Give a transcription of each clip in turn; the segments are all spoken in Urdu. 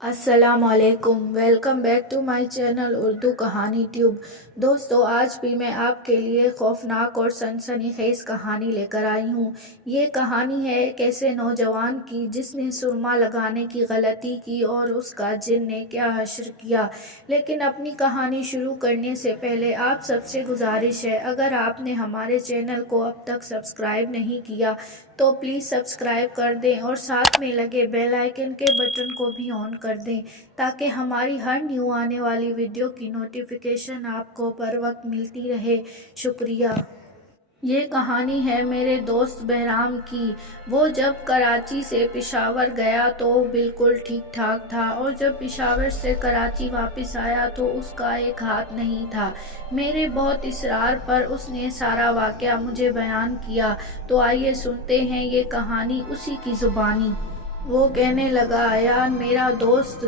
السلام علیکم، welcome back to my channel Urdu کہانی ٹیوب۔ دوستو، آج بھی میں آپ کے لیے خوفناک اور سنسنی خیز کہانی لے کر آئی ہوں۔ یہ کہانی ہے ایک ایسے نوجوان کی جس نے سرما لگانے کی غلطی کی اور اس کا جن نے کیا حشر کیا۔ لیکن اپنی کہانی شروع کرنے سے پہلے آپ سب سے گزارش ہے، اگر آپ نے ہمارے چینل کو اب تک سبسکرائب نہیں کیا تو پلیز سبسکرائب کر دیں اور ساتھ میں لگے بیل آئیکن کے بٹن کو بھی آن کر دیں تاکہ ہماری ہر نیو آنے والی ویڈیو کی نوٹیفیکیشن آپ کو پر وقت ملتی رہے۔ شکریہ۔ یہ کہانی ہے میرے دوست بہرام کی۔ وہ جب کراچی سے پشاور گیا تو بالکل ٹھیک ٹھاک تھا، اور جب پشاور سے کراچی واپس آیا تو اس کا ایک ہاتھ نہیں تھا۔ میرے بہت اصرار پر اس نے سارا واقعہ مجھے بیان کیا، تو آئیے سنتے ہیں یہ کہانی اسی کی زبانی۔ وہ کہنے لگا، یار میرا دوست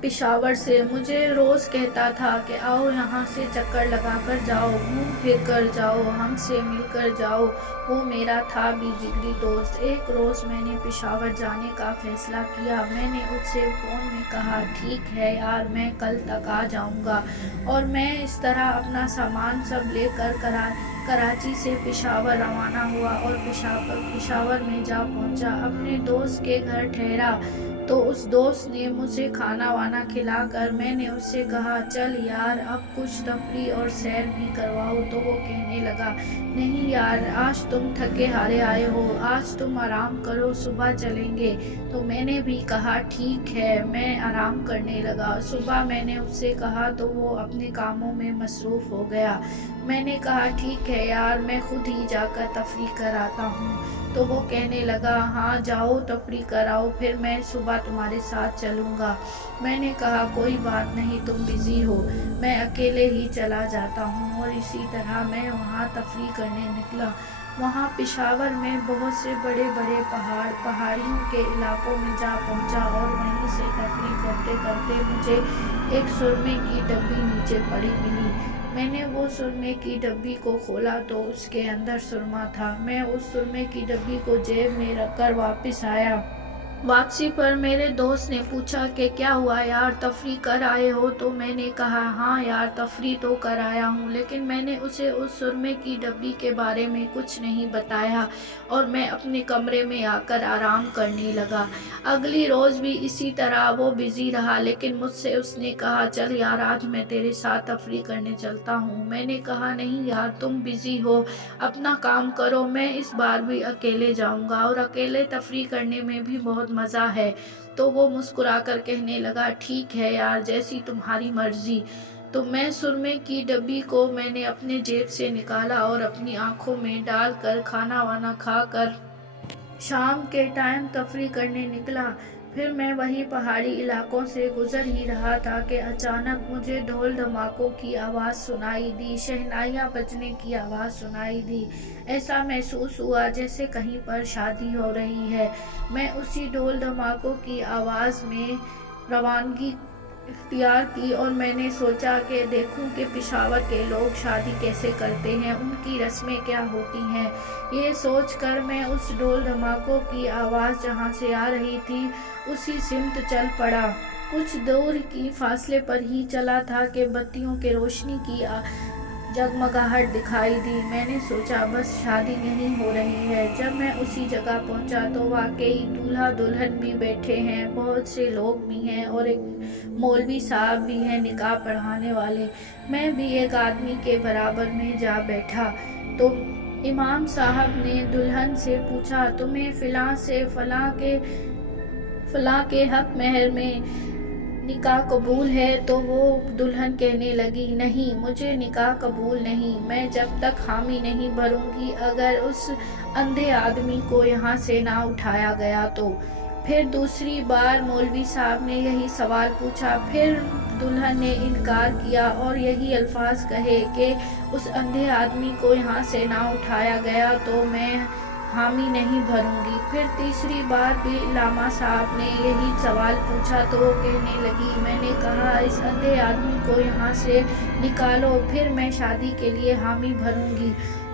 پشاور سے مجھے روز کہتا تھا کہ آؤ یہاں سے چکر لگا کر جاؤ، گھوم پھر کر جاؤ، ہم سے مل کر جاؤ۔ وہ میرا تھا بھی جگری دوست۔ ایک روز میں نے پشاور جانے کا فیصلہ کیا۔ میں نے اس سے فون میں کہا، ٹھیک ہے یار، میں کل تک آ جاؤں گا، اور میں اس طرح اپنا سامان سب لے کر کراچی سے پشاور روانہ ہوا اور پشاور میں جا پہنچا۔ اپنے دوست کے گھر ٹھہرا تو اس دوست نے مجھے کھانا وانا کھلا کر میں نے اس سے کہا، چل یار اب کچھ تفریح اور سیر بھی کرواؤ۔ تو وہ کہنے لگا، نہیں یار، آج تم تھکے ہارے آئے ہو، آج تم آرام کرو، صبح چلیں گے۔ تو میں نے بھی کہا ٹھیک ہے، میں آرام کرنے لگا۔ صبح میں نے اس سے کہا تو وہ اپنے کاموں میں مصروف ہو گیا۔ میں نے کہا ٹھیک ہے یار، میں خود ہی جا کر تفریح کر آتا ہوں۔ تو وہ کہنے لگا، ہاں جاؤ تفریح کر آؤ، پھر میں صبح تمہارے ساتھ چلوں گا۔ میں نے کہا کوئی بات نہیں، تم بزی ہو، میں اکیلے ہی چلا جاتا ہوں۔ اور اسی طرح میں وہاں تفریح کرنے نکلا۔ وہاں پشاور میں بہت سے بڑے بڑے پہاڑیوں کے علاقوں میں جا پہنچا، اور وہیں سے تفریح کرتے کرتے مجھے ایک سرمے کی ڈبی نیچے پڑی ملی۔ میں نے وہ سرمے کی ڈبی کو کھولا تو اس کے اندر سرما تھا۔ میں اس سرمے کی ڈبی کو جیب میں رکھ کر واپس آیا۔ واپسی پر میرے دوست نے پوچھا کہ کیا ہوا یار، تفریح کر آئے ہو؟ تو میں نے کہا، ہاں یار، تفریح تو کر آیا ہوں، لیکن میں نے اسے اس سرمے کی ڈبی کے بارے میں کچھ نہیں بتایا، اور میں اپنے کمرے میں آ کر آرام کرنے لگا۔ اگلی روز بھی اسی طرح وہ بزی رہا، لیکن مجھ سے اس نے کہا، چل یار آج میں تیرے ساتھ تفریح کرنے چلتا ہوں۔ میں نے کہا، نہیں یار، تم بزی ہو، اپنا کام کرو، میں اس بار بھی اکیلے جاؤں گا، اور اکیلے تفریح کرنے میں بھی بہت مزہ ہے۔ تو وہ مسکرا کر کہنے لگا، ٹھیک ہے یار، جیسی تمہاری مرضی۔ تو میں سرمے کی ڈبی کو میں نے اپنے جیب سے نکالا اور اپنی آنکھوں میں ڈال کر کھانا وانا کھا کر شام کے ٹائم تفریح کرنے نکلا۔ پھر میں وہی پہاڑی علاقوں سے گزر ہی رہا تھا کہ اچانک مجھے ڈھول دھماکوں کی آواز سنائی دی، شہنائیاں بجنے کی آواز سنائی دی۔ ایسا محسوس ہوا جیسے کہیں پر شادی ہو رہی ہے۔ میں اسی ڈھول دھماکوں کی آواز میں روانگی اختیار کی، اور میں نے سوچا کہ دیکھوں کہ پشاور کے لوگ شادی کیسے کرتے ہیں، ان کی رسمیں کیا ہوتی ہیں۔ یہ سوچ کر میں اس ڈھول دھماکوں کی آواز جہاں سے آ رہی تھی اسی سمت چل پڑا۔ کچھ دور کی فاصلے پر ہی چلا تھا کہ بتیوں کے روشنی کی جگمگاہٹ دکھائی دی۔ میں نے سوچا بس شادی یہیں ہو رہی ہے۔ جب میں اسی جگہ پہنچا تو واقعی دولہا دلہن بھی بیٹھے ہیں، بہت سے لوگ بھی ہیں، اور ایک مولوی صاحب بھی ہیں نکاح پڑھانے والے۔ میں بھی ایک آدمی کے برابر میں جا بیٹھا۔ تو امام صاحب نے دلہن سے پوچھا، تمہیں فلاں سے فلاں کے حق مہر میں نکاح قبول ہے؟ تو وہ دلہن کہنے لگی، نہیں، مجھے نکاح قبول نہیں، میں جب تک حامی نہیں بھروں گی اگر اس اندھے آدمی کو یہاں سے نہ اٹھایا گیا تو۔ پھر دوسری بار مولوی صاحب نے یہی سوال پوچھا، پھر دلہن نے انکار کیا اور یہی الفاظ کہے کہ اس اندھے آدمی کو یہاں سے نہ اٹھایا گیا تو میں حامی نہیں بھروں گی۔ پھر تیسری بار بھی علامہ صاحب نے یہی سوال پوچھا تو وہ کہنے لگی، میں نے کہا اس اندھے آدمی کو یہاں سے نکالو، پھر میں شادی کے لیے حامی بھروں گی۔